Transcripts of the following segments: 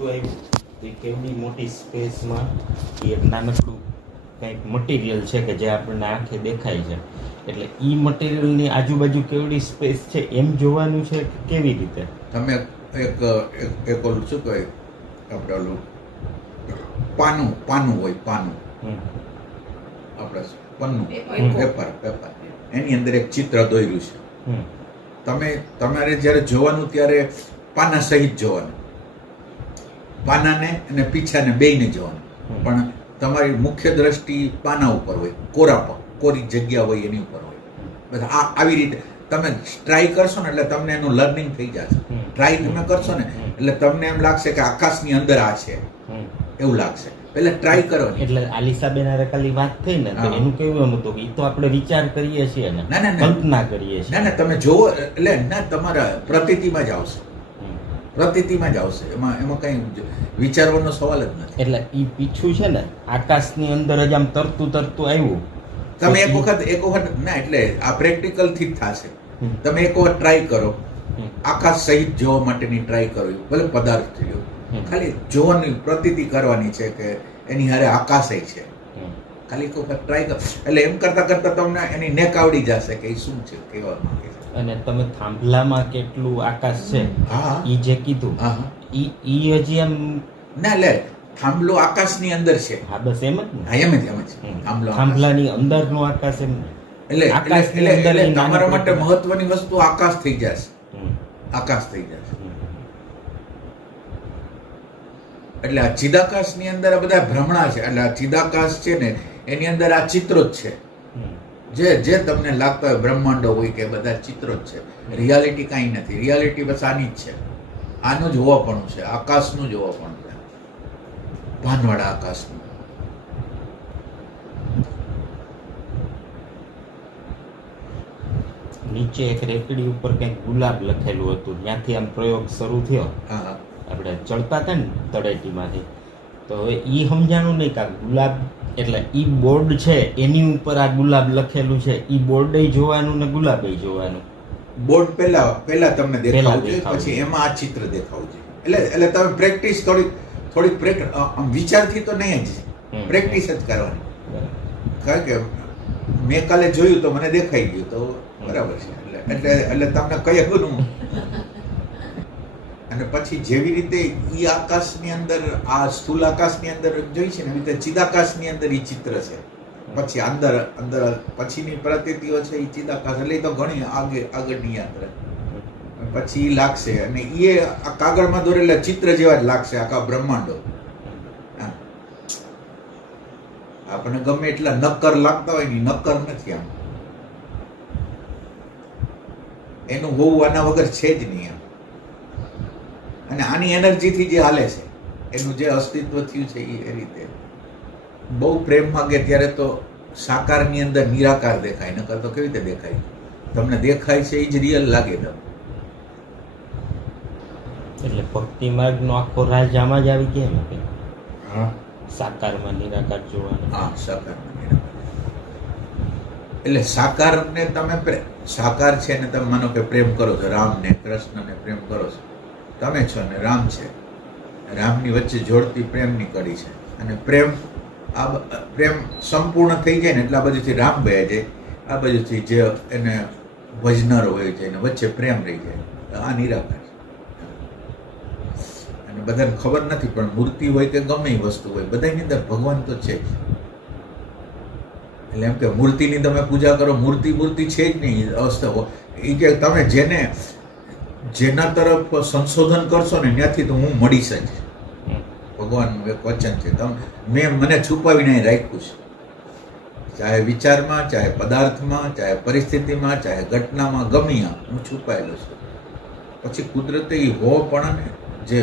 તરતું આવ્યું તો એ કેવડી મોટી સ્પેસમાં એ એક નાનકડું કંઈક મટીરિયલ છે કે જે આપણને આંખે દેખાય છે, એટલે એ મટીરિયલની આજુબાજુ કેવડી સ્પેસ છે એમ જોવાનું છે કે કેવી રીતે? તમે એક એક ઓલું શું કહેવાય, આપણે ઓલું પાનું હોય, આપણે પન્નું, પેપર, એની અંદર એક ચિત્ર દોર્યું છે. તમારે જ્યારે જોવાનું ત્યારે પાના સહિત જોવાનું, પાનાને અને પીછાને બેયને જોવાનું, પણ તમારી મુખ્ય દ્રષ્ટિ પાના ઉપર હોય, કોરી જગ્યા હોય એની ઉપર હોય. બધા આવી રીતે તમે ટ્રાય કરશો ને એટલે તમને એનું લર્નિંગ થઈ જશે. ટ્રાય તમે કરશો ને એટલે તમને એમ લાગશે કે આકાશની અંદર આ છે એવું લાગશે. એટલે ટ્રાય કરો. એટલે આલિસાબેન હારે ખાલી વાત થઈ ને તો એનું કેવું એમ હતું કે એ તો આપણે વિચાર કરીએ છીએ ને, કલ્પના કરીએ છીએ. ના તમે જોવો એટલે ના, તમારા પ્રતીતિમાં જ આવશે, પ્રતીતિમાં જ આવશે. એમાં કઈ વિચારવાનો સવાલ જ નથી. એટલે એ પીછું છે ને આકાશની અંદર જ આમ તરતું આવ્યું. તમે એક વખત ના, એટલે આ પ્રેક્ટિકલ થી જ થશે. તમે એક વખત ટ્રાય કરો, આકાશ સહિત જોવા માટેની ટ્રાય કરો, ભલે પદાર્થ થયો, ખાલી જોવાની પ્રતીતિ કરવાની છે કે એની હારે આકાશ છે. ખાલી એક વખત ટ્રાય કરો એટલે એમ કરતા કરતા તમને એની નેક આવડી જશે કે એ શું છે, કેવા માંગે છે. અને તમે થાંભલામાં કેટલું આકાશ છે ઈ જે કીધું, ઈ હજી એમ ના, લે થાંભલો આકાશની અંદર છે. હા, બસ એમ જ ને. એમ જ થાંભલાની અંદરનો આકાશ એમ. એટલે તમારા માટે મહત્વની વસ્તુ આકાશ થઈ જશે, આકાશ થઈ જશે. એટલે આ ચિદાકાશની અંદર આ બધા ભ્રમણા છે. એટલે આ ચિદાકાશ છે ને એની અંદર આ ચિત્રો જ છે, જે તમને લાગતા હોય બ્રહ્માંડો હોય કે બધા ચિત્રો જ છે. રિયાલિટી કાંઈ નથી. રિયાલિટી બસ આની જ છે, આનું જ હોવાપણું છે, આકાશનું જ હોવાપણું છે, ભાનવાળા આકાશનું. નીચે એક રેકડી ઉપર કંઈક ગુલાબ લખેલું હતું, ત્યાંથી આમ પ્રયોગ શરૂ થયો. આપણે ચડતા હતા ને તળેટીમાંથી, તો હવે ઈ સમજાણું નહીં કે ગુલાબ એટલે ઈ બોર્ડ છે એની ઉપર આ ગુલાબ લખેલું છે, ઈ બોર્ડ જોવાનું ને ગુલાબ જોવાનું. બોર્ડ પહેલા તમને દેખાવું જોઈએ, પછી એમાં આ ચિત્ર દેખાવું જોઈએ. એટલે તમે પ્રેક્ટિસ થોડીક વિચારથી તો નહીં જ, પ્રેક્ટિસ જ કરવાની. કારણ કે મેં કાલે જોયું તો મને દેખાઈ ગયું તો બરાબર છે. એટલે તમને કઈ ગુનું. અને પછી જેવી રીતે ઈ આકાશની અંદર, આ સ્થૂલ આકાશની અંદર જોઈ છે ને, એવી રીતે ચિદાકાશની અંદર ઈ ચિત્ર છે. પછી અંદર પછીની પ્રતીતિઓ છે ઈ ચિદાકાશ, એટલે તો ઘણી આગળની યાત્રા. પછી ઈ લાગશે અને એ આ કાગળમાં દોરેલા ચિત્ર જેવા જ લાગશે આખા બ્રહ્માંડો. આપણને ગમે એટલા નક્કર લાગતા હોય ને, નક્કર નથી. આમ એનું હોવું આના વગર છે જ નહીં. અને આની એનર્જીથી જે હાલે છે, એનું જે અસ્તિત્વ થયું છે એ રીતે. બહુ પ્રેમ માંગે ત્યારે તો સાકારની અંદર નિરાકાર દેખાય, નકર તો કેવી રીતે દેખાય? તમને દેખાય છે એ જ રિયલ લાગે તમને. એટલે ભક્તિ માર્ગનો આખો રાજ આમાં જ આવી ગયા ને. હા, સાકારમાં નિરાકાર જોવાનું. હા, સાકારમાં નિરાકાર. એટલે સાકારને તમે સાકાર છે ને તમે માનો કે પ્રેમ કરો છો, રામને કૃષ્ણને પ્રેમ કરો છો, તમે છો ને રામ છે. રામની વચ્ચે જોડતી પ્રેમની કડી છે. અને પ્રેમ સંપૂર્ણ થઈ જાય ને એટલે આ બાજુથી રામ બે જાય, આ બાજુથી જે એને ભજનારો હોય છે એને વચ્ચે પ્રેમ રહી જાય. આ નિરાકાર છે. અને બધાને ખબર નથી, પણ મૂર્તિ હોય કે ગમે એ વસ્તુ હોય, બધાની અંદર ભગવાન તો છે જ. એટલે એમ કે મૂર્તિની તમે પૂજા કરો, મૂર્તિ છે જ નહીં અવસ્થા. એ કે તમે જેના તરફ સંશોધન કરશો ને ત્યાંથી તો હું મળીશ જ. ભગવાનનું એક વચન છે, મને છુપાવીને રાખ્યું છે. ચાહે વિચારમાં, ચાહે પદાર્થમાં, ચાહે પરિસ્થિતિમાં, ચાહે ઘટનામાં, ગમ્યા હું છુપાયેલો છું. પછી કુદરતે એ હોવાપણા ને જે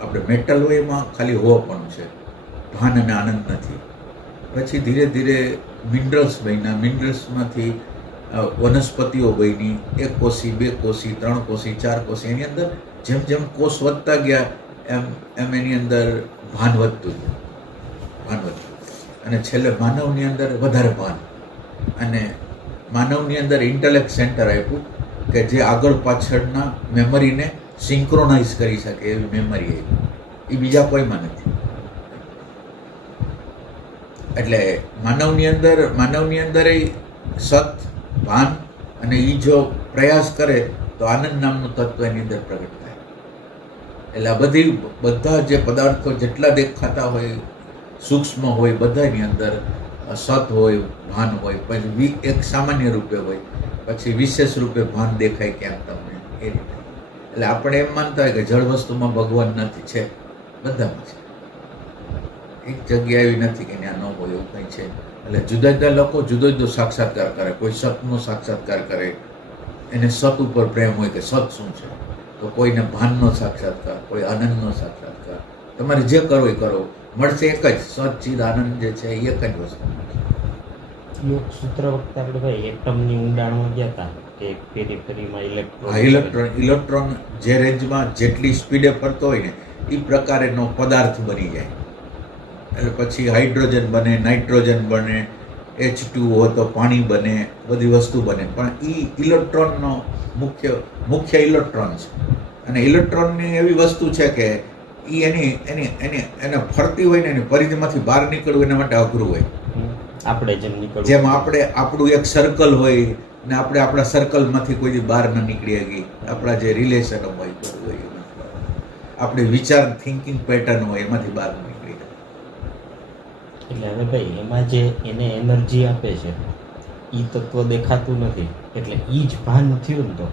આપણે મેટલ હોય એમાં ખાલી હોવાપણું છે, ભાન અને આનંદ નથી. પછી ધીરે ધીરે મિનરલ્સ બન્યા, મિનરલ્સમાંથી વનસ્પતિઓ બની, 1 કોષી, 2 કોષી, 3 કોષી, 4 કોષી. એની અંદર જેમ જેમ કોષ વધતા ગયા એમ એની અંદર ભાન વધતું ગયું. અને છેલ્લે માનવની અંદર વધારે ભાન, અને માનવની અંદર ઇન્ટેલેક્ટ સેન્ટર આપ્યું કે જે આગળ પાછળના મેમરીને સિંક્રોનાઇઝ કરી શકે એવી મેમરી આવી. એ બીજા કોઈમાં નથી. એટલે માનવની અંદર એ સત ભાન અને એ જો પ્રયાસ કરે તો આનંદ નામનું તત્વ એની અંદર પ્રગટ થાય. એટલે આ બધા જે પદાર્થો જેટલા દેખાતા હોય સૂક્ષ્મ હોય બધાની અંદર સત હોય ભાન હોય, પછી એક સામાન્ય રૂપે હોય, પછી વિશેષ રૂપે ભાન દેખાય ક્યાંક તમને એ રીતે. એટલે આપણે એમ માનતા હોય કે જળ વસ્તુમાં ભગવાન નથી, છે બધામાં છે. એક જગ્યા એવી નથી કે ત્યાં ન હોય એવું કંઈ છે. એટલે જુદા જુદા લોકો જુદો જુદો સાક્ષાત્કાર કરે. કોઈ સતનો સાક્ષાત્કાર કરે, એને સત ઉપર પ્રેમ હોય કે સત શું છે, તો કોઈને ભાનનો સાક્ષાત્કાર, કોઈ આનંદનો સાક્ષાત્કાર. તમારે જે કરો એ કરો, મળશે એક જ સત ચિદ આનંદ જે છે એ એક જ વસ્તુ. યોગ સૂત્ર વખતે આપણે ભાઈ એટમની ઊંડાણમાં ગયા હતા કે પેરીફેરીમાં ઇલેક્ટ્રોન જે રેન્જમાં જેટલી સ્પીડે ફરતો હોય ને એ પ્રકારેનો પદાર્થ બની જાય. એટલે પછી હાઇડ્રોજન બને, નાઇટ્રોજન બને, H2O તો પાણી બને, બધી વસ્તુ બને. પણ એ ઇલેક્ટ્રોનનો મુખ્ય ઇલેક્ટ્રોન છે. અને ઇલેક્ટ્રોનની એવી વસ્તુ છે કે એ એને ફરતી હોય ને એની પરિધિમાંથી બહાર નીકળવું એના માટે અઘરું હોય. આપણે જેમ આપણું એક સર્કલ હોય ને આપણે આપણા સર્કલમાંથી કોઈ દી બહાર ન નીકળી શકીએ. આપણા જે રિલેશનો હોય આપણી વિચાર થિંકિંગ પેટર્ન હોય એમાંથી બહાર નીકળી જાય. એટલે હવે ભાઈ એમાં જે એને એનર્જી આપે છે એ તત્વ દેખાતું નથી, એટલે એ જ ભાન થયું ને. તો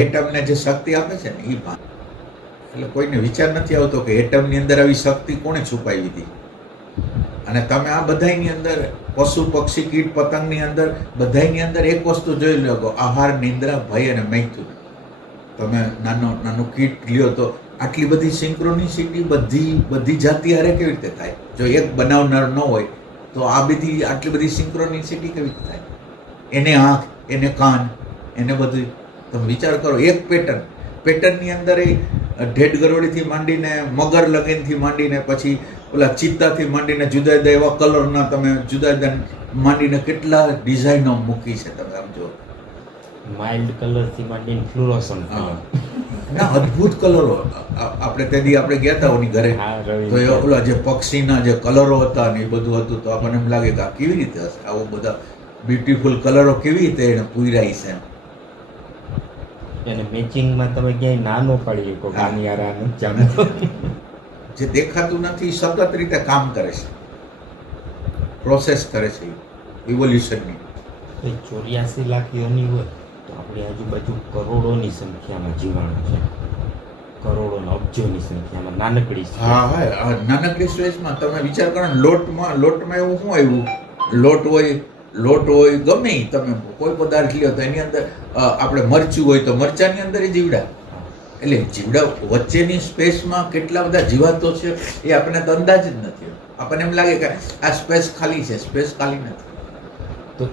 એટમને જે શક્તિ આપે છે ને એ ભાન. એટલે કોઈને વિચાર નથી આવતો કે એટમની અંદર આવી શક્તિ કોણે છુપાવી હતી. અને તમે આ બધાની અંદર પશુ પક્ષી કીટ પતંગની અંદર બધાની અંદર એક વસ્તુ જોઈ લો કે આહાર, નિંદ્રા, ભય અને મૈથુન. તમે નાનું કીટ લ્યો તો આટલી બધી સિંક્રોનિસિટી બધી જાતિ હારે કેવી રીતે થાય? જો એક બનાવનાર ન હોય તો આ આટલી બધી સિંક્રોનિસિટી કેવી રીતે થાય? એને આંખ, એને કાન, એને બધું તમે વિચાર કરો. એક પેટર્નની અંદર એ ઢેડ ગરોળીથી માંડીને મગર લગીનથી માંડીને પછી ઓલા ચિત્તાથી માંડીને જુદા જુદા એવા કલરના તમે જુદા જુદા માંડીને કેટલા ડિઝાઇનો મૂકી છે. તમે આમ જો માઇલ્ડ કલરથી માંડીને ફ્લુરોસન્ટ ના અદ્ભુત કલરો. આપણે તેથી આપણે ગયા હતા ઓની ઘરે તો એ ઓલા જે પક્ષીના જે કલરો હતા ને એ બધું હતું તો આપણને એમ લાગે કે આ કેવી રીતે હશે, આવો બધા બ્યુટીફુલ કલરો કેવી રીતે એને પૂરાઈ છે. એને મેચિંગમાં તમે ક્યાંય ના ન પાડી શકો ગાનિયારા નથી. જે દેખાતું નથી સતત રીતે કામ કરે છે, પ્રોસેસ કરે છે ઇવોલ્યુશનની. 84 લાખ યોની હોય તો આપણી આજુબાજુ કરોડોની સંખ્યામાં જીવાણુ છે, કરોડોના અબજોની સંખ્યામાં નાનકડી. નાનકડી સ્પેસમાં તમે વિચાર કરો ને લોટમાં એવું શું આવ્યું? લોટ હોય ગમે તમે કોઈ પદાર્થ લ્યો તો એની અંદર આપણે મરચું હોય તો મરચાની અંદર એ જીવડા. એટલે જીવડા વચ્ચેની સ્પેસમાં કેટલા બધા જીવાતો છે એ આપણને તો અંદાજ જ નથી. આપણને એમ લાગે કે આ સ્પેસ ખાલી છે, સ્પેસ ખાલી નથી. તો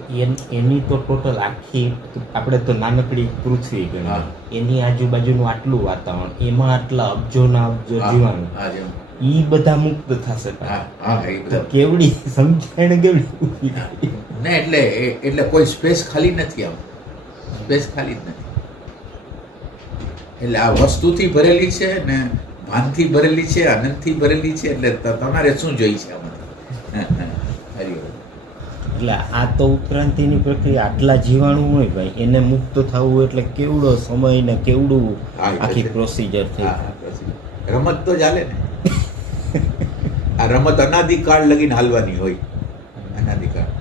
એની તો ટોટલ આખી આપણે તો નાનકડી પૃથ્વી ગણી, એની આજુબાજુનું આટલું વાતાવરણ, એમાં આટલા અબજોના અબજો જીવાણુ, એ બધા મુક્ત થશે. કેવડી સમજાય કેવડી ને એટલે કોઈ સ્પેસ ખાલી નથી. આમ સ્પેસ ખાલી જ નથી. એટલે આ વસ્તુથી ભરેલી છે ને ભાનથી ભરેલી છે, આનંદથી ભરેલી છે. એટલે તમારે શું જોઈ છે આમાં? એટલે આ તો ઉત્ક્રાંતિની પ્રક્રિયા. આટલા જીવાણુ હોય ભાઈ, એને મુક્ત થવું એટલે કેવડો સમય ને કેવડું આખી પ્રોસિજર થઈ. રમત તો ચાલે ને. આ રમત અનાદિકાળ લગીને હાલવાની હોય, અનાદિકાળ.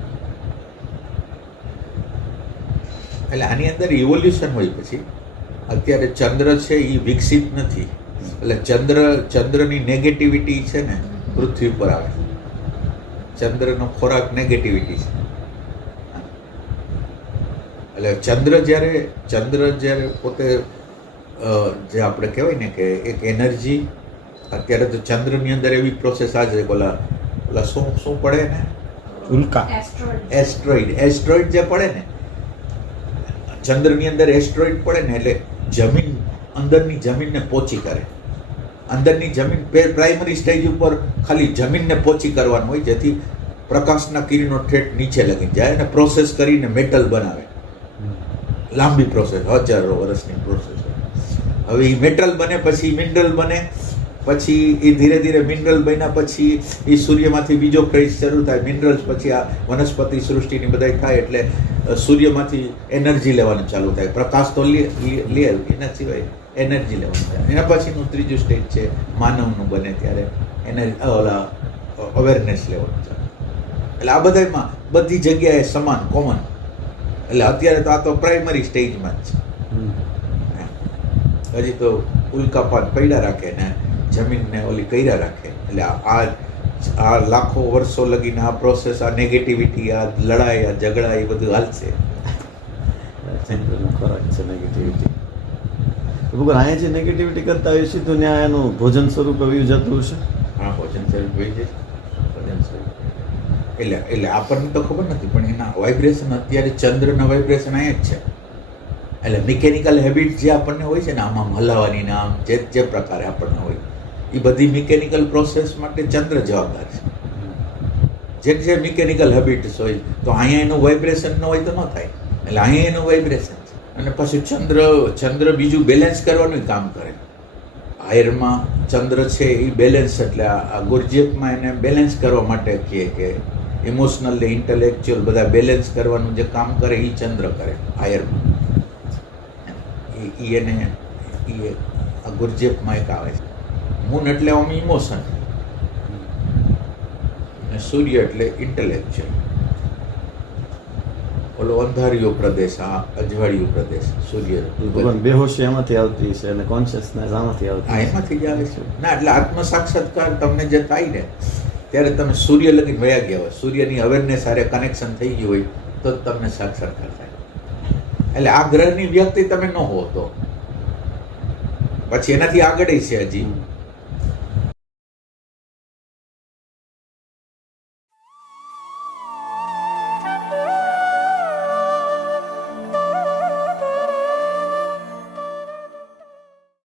એટલે આની અંદર ઇવોલ્યુશન હોય. પછી અત્યારે ચંદ્ર છે એ વિકસિત નથી, એટલે ચંદ્રની નેગેટિવિટી છે ને પૃથ્વી ઉપર આવે. ચંદ્રનો ખોરાક નેગેટિવિટી છે. એટલે ચંદ્ર જ્યારે પોતે જે આપણે કહેવાય ને કે એક એનર્જી, અત્યારે તો ચંદ્રની અંદર એવી પ્રોસેસ આ છે કે ઓલા શું પડે ને ઉલ્કા, એસ્ટ્રોઇડ જે પડે ને ચંદ્રની અંદર એસ્ટ્રોઇડ પડે ને એટલે જમીન અંદરની જમીનને પોચી કરે. અંદરની જમીન પ્રાઇમરી સ્ટેજ ઉપર ખાલી જમીનને પોચી કરવાનું હોય જેથી પ્રકાશના કિરણો ઠેઠ નીચે લગી જાય અને પ્રોસેસ કરીને મેટલ બનાવે. લાંબી પ્રોસેસ, હજારો વર્ષની પ્રોસેસ. હવે એ મેટલ બને, પછી મિનરલ બને, પછી એ ધીરે ધીરે મિનરલ બન્યા પછી એ સૂર્યમાંથી બીજો ફેઝ શરૂ થાય, મિનરલ્સ પછી આ વનસ્પતિ સૃષ્ટિની બધાય થાય એટલે સૂર્યમાંથી એનર્જી લેવાનું ચાલુ થાય. પ્રકાશ તો લે એના સિવાય એનર્જી લેવાનું થાય. એના પછીનું ત્રીજું સ્ટેજ છે માનવનું બને ત્યારે ઓલા અવેરનેસ લેવાનું ચાલુ. એટલે આ બધામાં બધી જગ્યાએ સમાન કોમન. એટલે અત્યારે તો આ તો પ્રાઇમરી સ્ટેજમાં જ છે. હજી તો ઉલ્કાપાત પડ્યા રાખે ને જમીનને ઓલી કર્યા રાખે. એટલે આ લાખો વર્ષો લગીને આ પ્રોસેસ, આ નેગેટિવિટી, આ લડાઈ, આ ઝઘડા એ બધું હાલશે. ખોરાક છે નેગેટિવિટી. ભગવાન અહીંયા જે નેગેટિવિટી કરતા હોય છે તો ત્યાં એનું ભોજન સ્વરૂપે વયું જતું હશે. હા, ભોજન સ્વરૂપ હોય છે. ભોજન સ્વરૂપ એટલે આપણને તો ખબર નથી, પણ એના વાઇબ્રેશન અત્યારે ચંદ્રના વાઇબ્રેશન અહીંયા જ છે. એટલે મિકેનિકલ હેબિટ જે આપણને હોય છે ને, આમ હલાવવાની ને આમ જે પ્રકારે આપણને હોય, એ બધી મિકેનિકલ પ્રોસેસ માટે ચંદ્ર જવાબદાર છે. જે મિકેનિકલ હેબિટ્સ હોય તો અહીંયા એનું વાઇબ્રેશન ન હોય તો ન થાય. એટલે અહીંયા એનું વાઇબ્રેશન છે. અને પછી ચંદ્ર બીજું બેલેન્સ કરવાનું કામ કરે. હાયરમાં ચંદ્ર છે એ બેલેન્સ, એટલે આ ગુર્જેફમાં એને બેલેન્સ કરવા માટે કહે કે ઇમોશનલ ઇન્ટેલેક્ચ્યુઅલ બધા બેલેન્સ કરવાનું જે કામ કરે એ ચંદ્ર કરે હાયરમાં. એને આ ગુર્જેફમાં એક આવે છે. મૂન એટલે આમ ઇમોશન, અને સૂર્ય એટલે ઇન્ટેલેક્ચ્યુઅલ. ઓલો અંધારિયો પ્રદેશ, આ અજવાળિયો પ્રદેશ. સૂર્ય ભગવાન બેહોશી એમાંથી આવતી છે અને કોન્શિયસનેસ આમાંથી આવતી. હા, એમાંથી જ આવે છે. ના, એટલે આત્મ સાક્ષાત્કાર તમને જે થાય ને ત્યારે તમે સૂર્ય લગી વયા ગયા હોય, સૂર્યની અવેરનેસ સાથે કનેક્શન થઈ ગયું હોય તો જ તમને સાક્ષાત્કાર થાય. એટલે આ ગ્રહની વ્યક્તિ તમે ન હો તો પછી એનાથી આગળ છે હજી